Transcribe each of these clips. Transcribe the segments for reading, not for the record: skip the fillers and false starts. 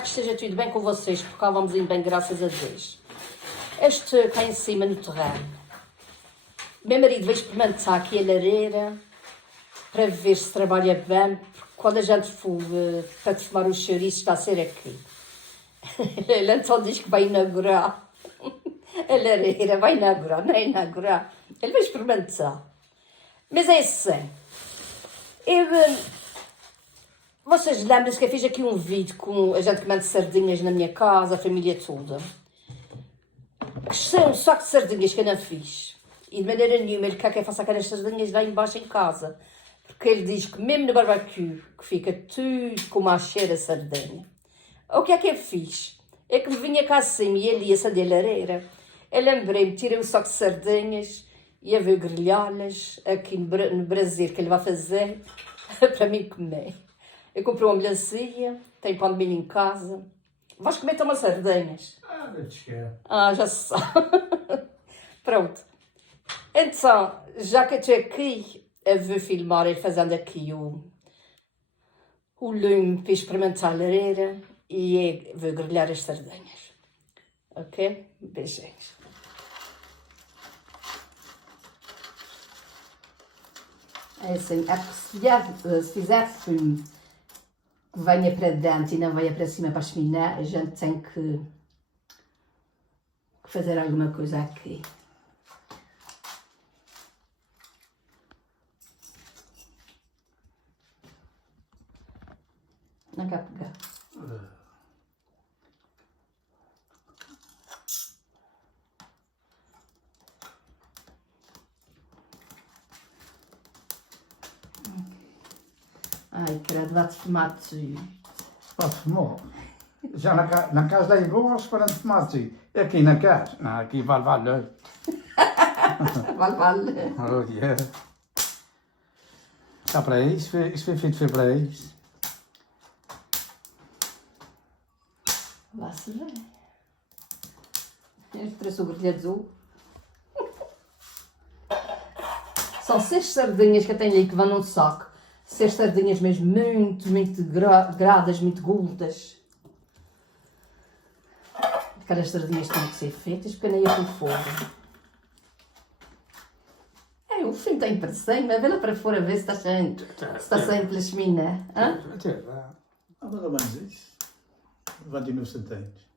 Espero que esteja tudo bem com vocês, porque cá vamos indo bem, graças a Deus. Este cá em cima no terreno. Meu marido veio experimentar aqui a lareira para ver se trabalha bem, porque quando a gente for para tomar o chouriço está a ser aqui. Ele então diz que vai inaugurar a lareira, vai inaugurar, não é inaugurar. Ele vai experimentar. Mas é assim. Vocês lembram-se que eu fiz aqui um vídeo com a gente comendo sardinhas na minha casa, a família toda. Que são um saco de sardinhas que eu não fiz. E de maneira nenhuma ele quer que eu faça aquelas sardinhas lá embaixo em casa. Porque ele diz que mesmo no barbecue, que fica tudo com uma cheira a sardinha. O que é que eu fiz? É que me vinha cá acima e ele ia acender a lareira. Eu lembrei-me, tirei um saco de sardinhas e eu vou grelhá-las aqui no braseiro que ele vai fazer para mim comer. Eu comprei uma melancia, tenho pão de milho em casa. Vais comer também sardinhas? Já se sabe. Pronto. Então, já que eu estou aqui, eu vou filmar ele fazendo aqui o lume para experimentar a lareira e eu vou grelhar as sardinhas. Ok? Beijinhos. É assim, se fizer fumo que venha para dentro e não venha para cima para a chaminé, a gente tem que fazer alguma coisa aqui. Não quer pegar. Ai, credo, vai-te fumar tudo. Vai fumar? Já na casa da Igor, para não fumar tudo. E aqui na casa? Não, aqui vale. Vale. Oh, yeah. Está para isso? Isso foi feito para isso. Lá se vê. Este trouxe o grelhador. São 6 sardinhas que eu tenho aí que vão num saco. 6 sardinhas mesmo muito gradas, muito gordas. Aquelas sardinhas têm que ser feitas porque nem ia para fora. O fim tem para cima, vê lá para fora ver se está saindo pela chaminé. Mais ou menos isso. 29 centavos.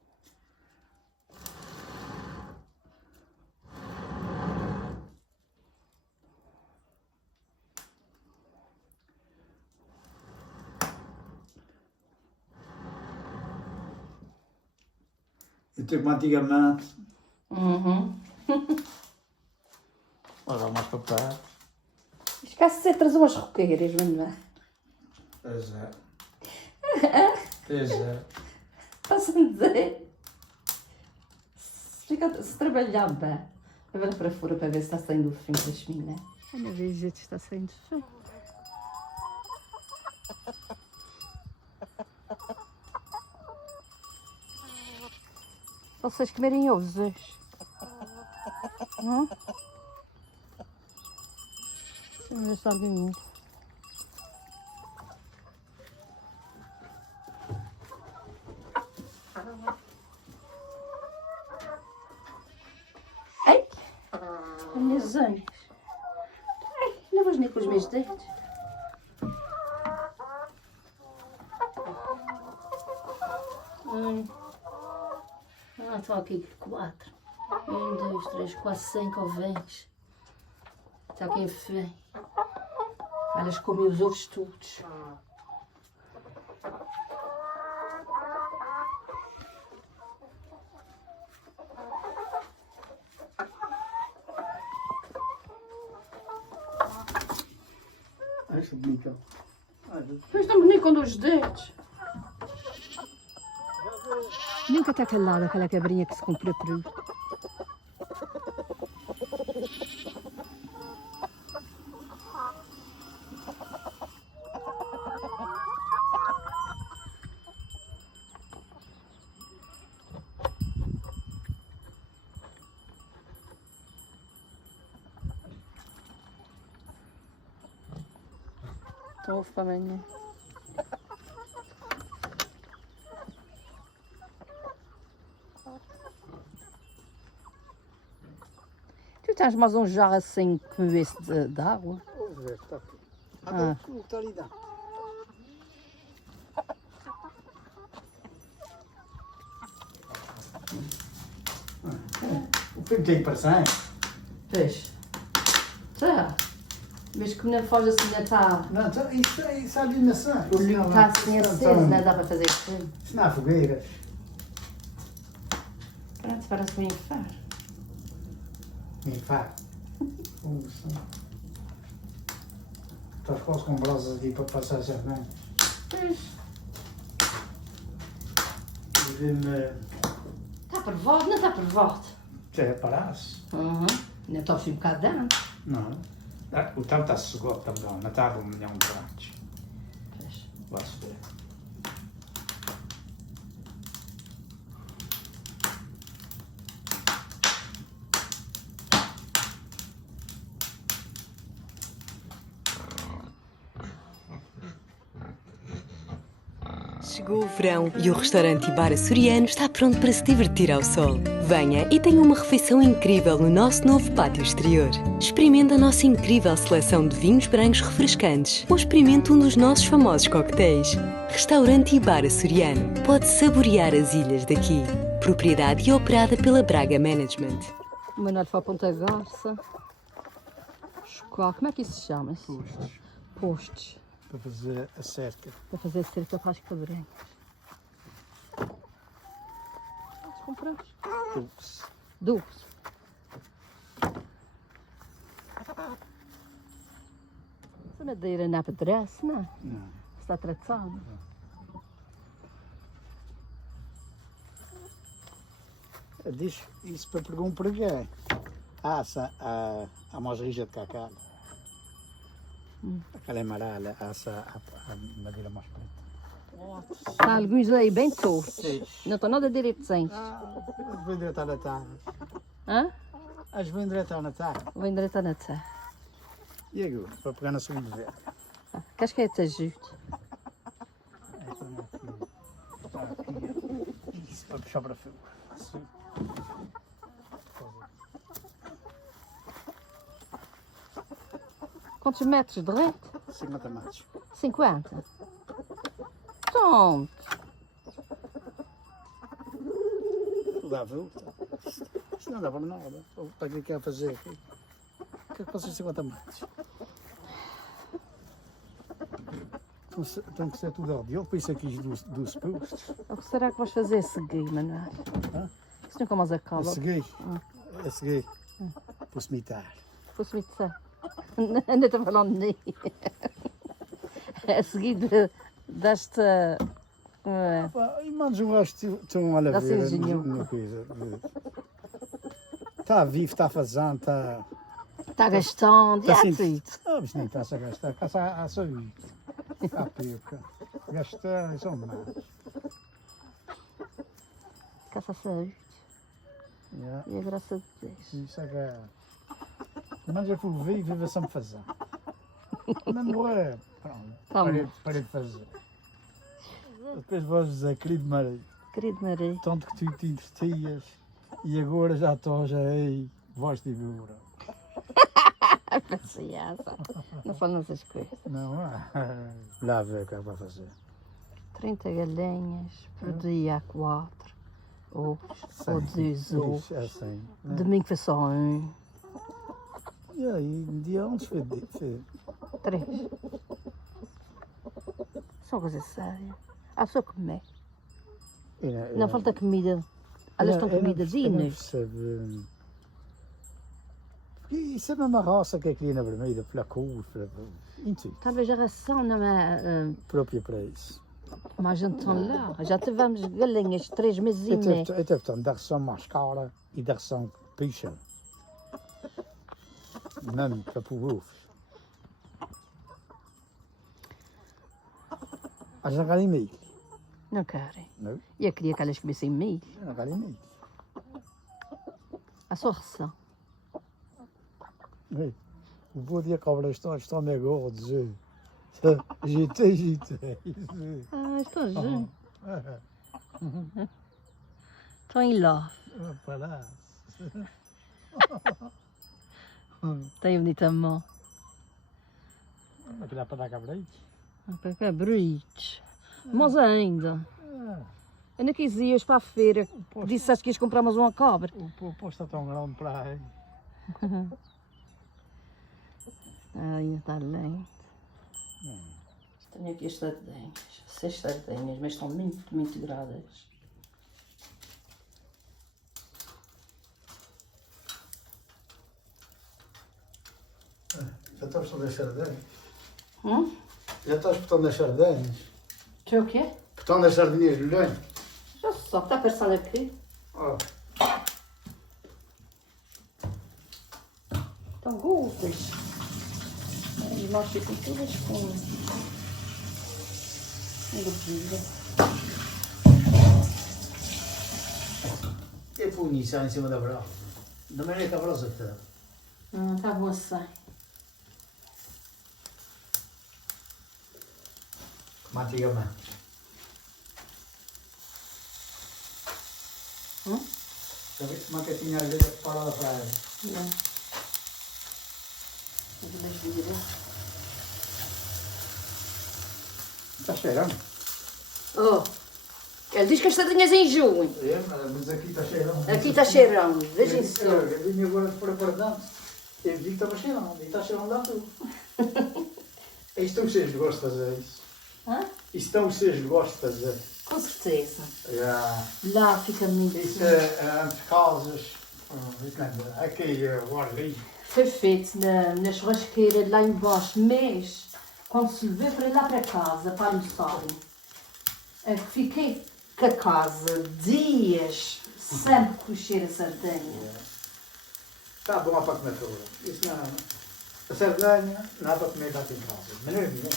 Eu tenho como antigamente. Ora, mais papel. Esquece de trazer umas roqueiras, não é? Pois é. Pois é. Posso-me dizer? Se trabalhar bem, eu vou lá para fora para ver se está saindo o fim da chaminé. Olha, veja se está saindo o fim. Vocês comerem ovos hoje? Não? Deixa-me ver se alguém muito. Ai! As minhas unhas. Ai, não vou nem com os meus dedos. Estão aqui 4. 1, 2, 3, 4, 5 ovinhos. Está aqui enfim. Elas comem os ovos todos. Esta bonita. Mas tão bonito com 2 dedos. Nunca está calada aquela cabrinha que se comprou por aí. Estou para amanhã. Tu tens mais um jarro assim com esse de água? Vamos ver, está aqui. Ah. O que está ali dentro? O que tem para sair? Pois. Tá. Mas que não faz assim, não está. Não, isso ali na sã. O lume está assim aceso, não dá para fazer assim. Isso não há fogueiras. Pronto, parece bem far. Nem faz. Estás quase com brasas ali para passar as mãos. Pois. Está por volta, não está por volta. Já é parasse. Uhum. Não está assim um bocado dentro. Não. O tempo está seguro também. Não estava 1 milhão de antes. Pois. Vai-se ver. Chegou o verão e o restaurante e bar açoriano está pronto para se divertir ao sol. Venha e tenha uma refeição incrível no nosso novo pátio exterior. Experimente a nossa incrível seleção de vinhos brancos refrescantes ou experimente um dos nossos famosos coquetéis. Restaurante e bar açoriano. Pode saborear as ilhas daqui. Propriedade e operada pela Braga Management. O Manuel foi a Ponta Garça. Como é que isso se chama? Postos. Postos. Para fazer a cerca. Para fazer cerca para as cabrinhas. Quantos compramos? Tubos. 12. Essa madeira não apetece, não? Não. Está tratado. Diz isso para perguntar para quem? A mais rija de cacau. Aquela é amarela, a madeira mais preta. Está alguns aí bem tortos. Não estão nada direitinhos. As vão diretar na terra. Hã? As vão diretar na terra. Vou endireitar na terra. E agora? Para pegar na segunda vez. Queres que é te ajude? Está aqui. Isso para puxar para fora. Quantos metros de rede? 50 metros. 50. Pronto. Dá a volta. Isto não dá para nada. Para que quer fazer aqui? O que é que passa 50 metros? Tem que ser tudo ao dele, por isso aqui dos postos. O que será que vais fazer a seguir, Manuel? Hã? Isso nunca mais acaba. A seguir, para o cemitério. Fosse-me dizer. Ainda estou falando nisso. A seguir desta. E manos o resto estão a Dá ver sim, senhor. uma coisa. Está vivo, está fazendo, está... Está gastando. Está É assim. tudo. Mas nem está-se a gastar, está a sair. Está a perca. Gastar, são mais. Caça saúde. Yeah. E a graça de Deus. Isso é que... Mas eu fui vivo, vive sempre fazer. Não morrer. Pronto, Tá bom. parei de fazer. Depois vós dizer, querido Maria, Querido Maria. tanto que tu te entretias e agora já estou já aí, voz de figura. Paciência. Não falam essas coisas. Não é? Lá ver o que é que vai fazer. 30 galinhas por dia, 4 ovos, ou 2 ovos. É assim. Né? Domingo foi só um. E aí, um dia antes foi 3. São coisas sérias. Há só comer. Não falta comida. Elas estão comida dignas. Porque isso é a mesma raça que aqui na Vermelha, pela cor, Talvez a ração não é própria para isso. mais gente estão lá. Já tivemos galinhas 3 meses e meio. Eu tive tanto da ração mais cara e da ração picha. Mesmo para pôr ovos. Mas não querem milho. Não querem. Não? E eu queria que elas comessem milho. Não querem milho. A sua ração. O bom dia cobra estão me agora a dizer. Agitei. Ah, estão juntos. Estão em love. Parece. Tem bonita mão. Aquilo é para dar cabrito. Cabritos. Mas ainda. Ainda quis ir hoje para a feira. Disseste que ias comprar mais uma cobra. O posto está tão grande para aí. Ai, está lindo. Tenho aqui as sardinhas. 6 sardinhas, mas estão muito grandes. Já estás botando as sardinhas? Hum? Já estás botando as sardinhas? Que é o quê? Botando as sardinhas no lenho? Já só, está passando aqui. Oh. Estão gordas. E nós ficamos todas com gordura. E punho isso em cima da brava. Da maneira que a brasa está. Está bom assim. Como antigamente. Sabe como é que tinha a letra parada para ela? Está cheirando? Oh, ele diz que as sardinhas em junho. É, mas aqui está cheirando. Aqui está cheirando. Vejam só. Eu vim agora para dentro. Eu vi que estava cheirando. E está cheirando lá tudo. Isto vocês gostam de fazer isso? Hã? Isto vocês gostam de fazer. Com certeza. Já. Lá fica muito. Isso é entre casas. Aqui é o ar livre. Foi feito na churrasqueira lá embaixo, mas quando se levou para ir lá para casa, para almoçarem, fiquei com a casa dias sempre com o cheiro a sardinha. Está bom para comer tudo. Isso não. A sardinha não é para comer cá em casa. De maneira nenhuma.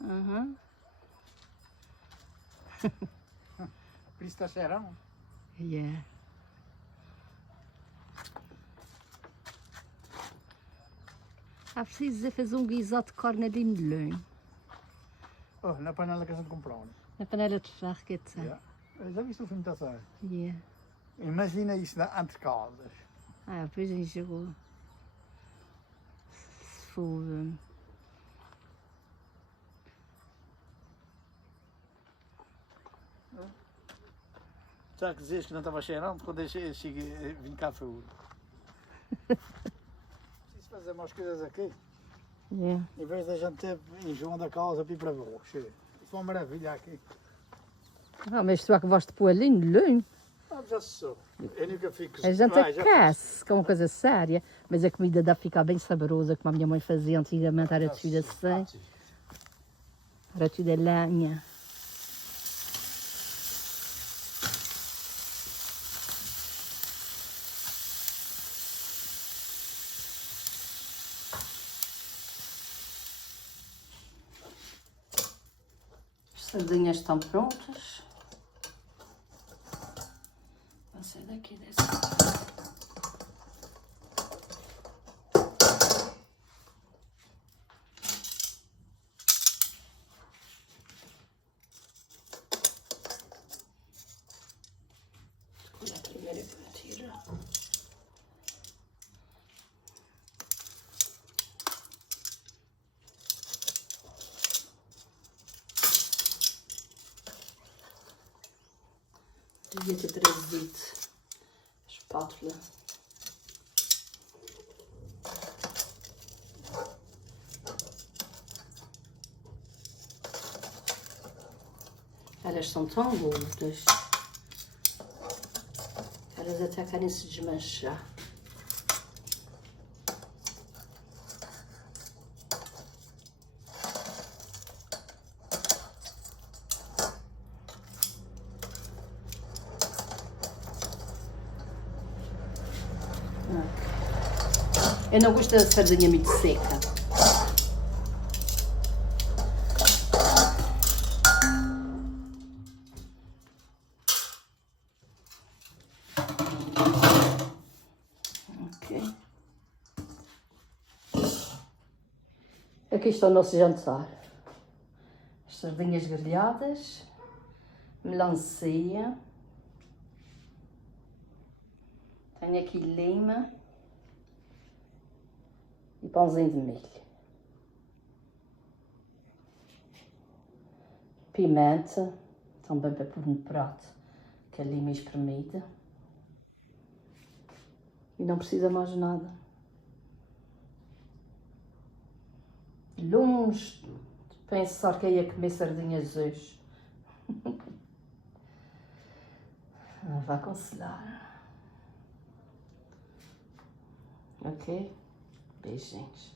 Uhum. Por isso está cheirando. Yeah. Ah, preciso fazer um guisado de carne de melão. Oh, na panela que a gente comprou. Na panela de ferro que tem. Yeah. Já viste o filme da série? Yeah. Imagina isso entre casas. Ah, pois enjoou. Se for... Já que dizias que não estava cheirando, quando eu cheguei, vim cá foi o. Preciso fazer umas coisas aqui. Yeah. Em vez da gente ter enjoão da casa para ir para baixo. Isso é uma maravilha aqui. Ah, mas tu é que vais pôr ali no melão? Ah, já sou. Eu nunca fico. A gente aquece, que é uma coisa séria, mas a comida deve ficar bem saborosa, como a minha mãe fazia antigamente, era tudo assim. Era tudo a lenha. As sardinhas estão prontas. Vou sair daqui dessa. Escolha a primeira que eu tiro. Devia ter trazido a espátula. Elas são tão gordas. Elas até querem se desmanchar. Eu não gosto da sardinha muito seca. Ok. Aqui está o nosso jantar. As sardinhas grelhadas. melancia. Tenho aqui lima e pãozinho de milho. Pimenta, também para pôr no prato, que é lima espremida. E não precisa mais nada. Longe de pensar que ia comer sardinhas hoje. Vai aconselhar. Ok? Beijinhos.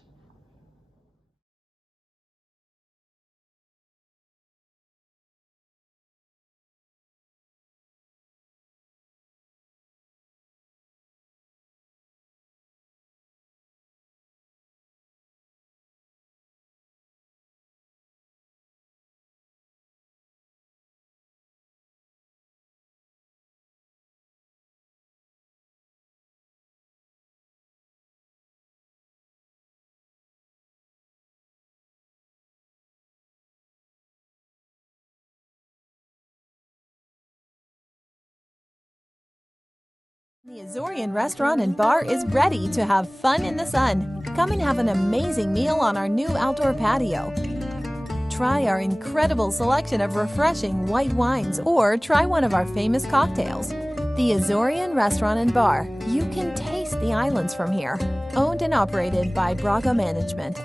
The Azorian Restaurant and Bar is ready to have fun in the sun. Come and have an amazing meal on our new outdoor patio. Try our incredible selection of refreshing white wines or try one of our famous cocktails. The Azorian Restaurant and Bar. You can taste the islands from here. Owned and operated by Braga Management.